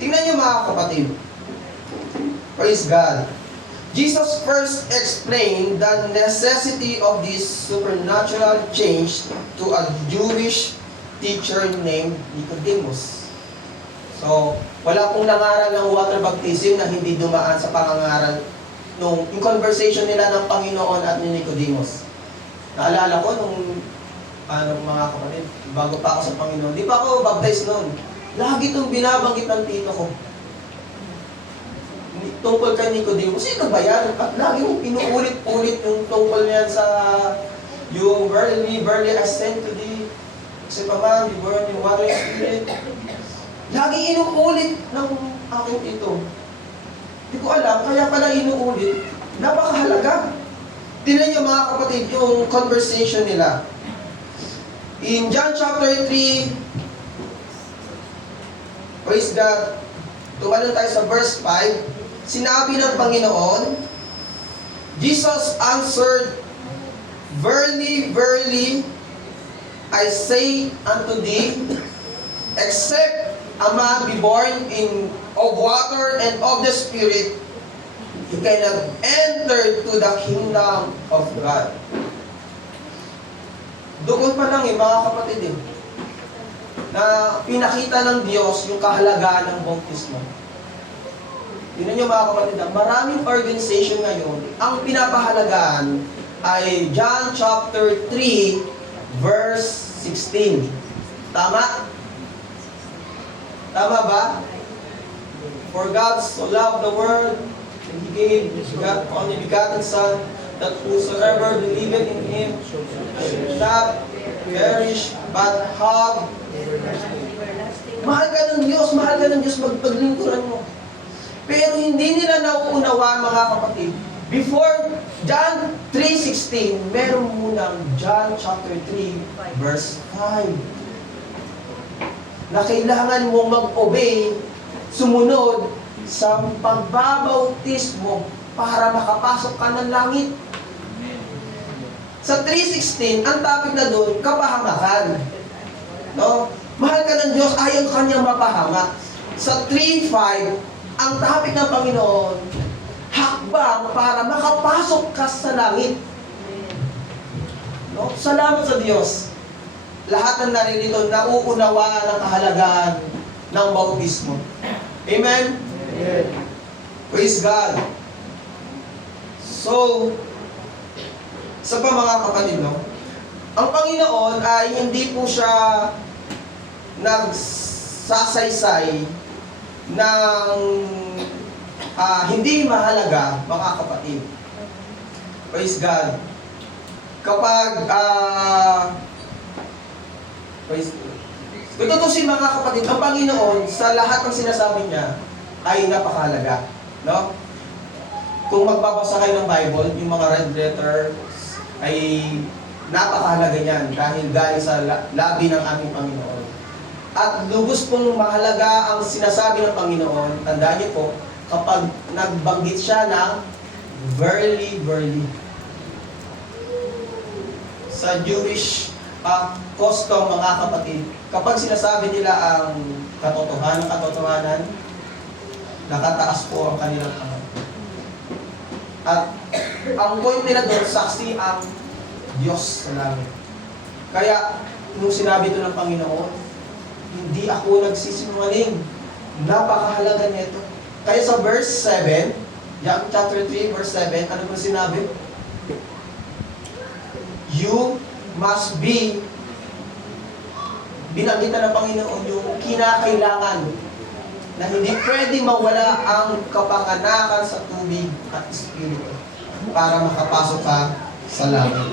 Tingnan niyo mga kapatid. Praise God. Jesus first explained the necessity of this supernatural change to a Jewish teacher named Nicodemus. So, wala pong nangaral ng water baptism na hindi dumaan sa pangangaral yung conversation nila ng Panginoon at ni Nicodemus. Naalala ko nung mga kapatid, bago pa ako sa Panginoon, di pa ako baptized noon. Lagi itong binabanggit ng tito ko. Tungkol kay Nicodemus, sino ba yan? At lagi mong inuulit-ulit yung tungkol niyan sa yung verily I sent to thee, kasi pa man, be born in water and spirit. Lagi inuulit ng aking tito. Hindi ko alam, kaya pala inuulit. Napakahalaga. Tingnan niyo mga kapatid, yung conversation nila. In John chapter 3, praise God, tumalon tayo sa verse 5, sinabi ng Panginoon, Jesus answered, Verily, verily, I say unto thee, except a man be born of water and of the Spirit, he cannot enter to the kingdom of God. Doon pa lang mga kapatid na pinakita ng Diyos yung kahalagahan ng bautismo. Tingnan nyo mga kapatid, maraming organization ngayon, ang pinapahalagaan ay John chapter 3, verse 16. Tama? Tama ba? For God so loved the world, and He gave His only begotten Son, that whosoever believeth in Him should not perish, but have mahal ka ng Diyos, magpaglingkuran mo. Pero hindi nila nauunawaan mga kapatid. Before John 3:16, meron munang John chapter 3, verse 5. Na kailangan mong mag-obey, sumunod sa pagbabautismo para makapasok ka ng langit. Sa 3:16, ang topic na doon, kapahamakan. No? Mahal ka ng Diyos, ayaw kanyang mapahamak. Sa 3:5, ang topic ng Panginoon, hakbang para makapasok ka sa langit. No? Salamat sa Diyos. Lahat ng naririto, nauunawaan ang kahalagaan ng bautismo. Amen? Amen. Praise God. So, sa pa mga kapatid, no? Ang Panginoon ay hindi po siya nagsasaysay ng hindi mahalaga, mga kapatid. Praise God. Kapag kung tutusin mga kapatid, ang Panginoon sa lahat ng sinasabi niya ay napakahalaga. No? Kung magbabasa kayo ng Bible, yung mga red letters ay napakahalaga niyan dahil galing sa labi ng aming Panginoon. At lubos pong mahalaga ang sinasabi ng Panginoon, tandaan niyo po, kapag nagbanggit siya ng verily, verily. Sa Jewish custom, mga kapatid, kapag sinasabi nila ang katotohanan, nakataas po ang kanilang kamay. At ang point nila doon, saksi ang Diyos sa langit. Kaya, nung sinabi ito ng Panginoon, hindi ako nagsisinungaling. Napakahalaga nito. Kaya sa verse 7, John chapter 3, verse 7, ano ba sinabi? You must be, binanggitan ng Panginoon yung kinakailangan na hindi pwedeng mawala ang kapanganakan sa tubig at espiritu para makapasok ka sa langit.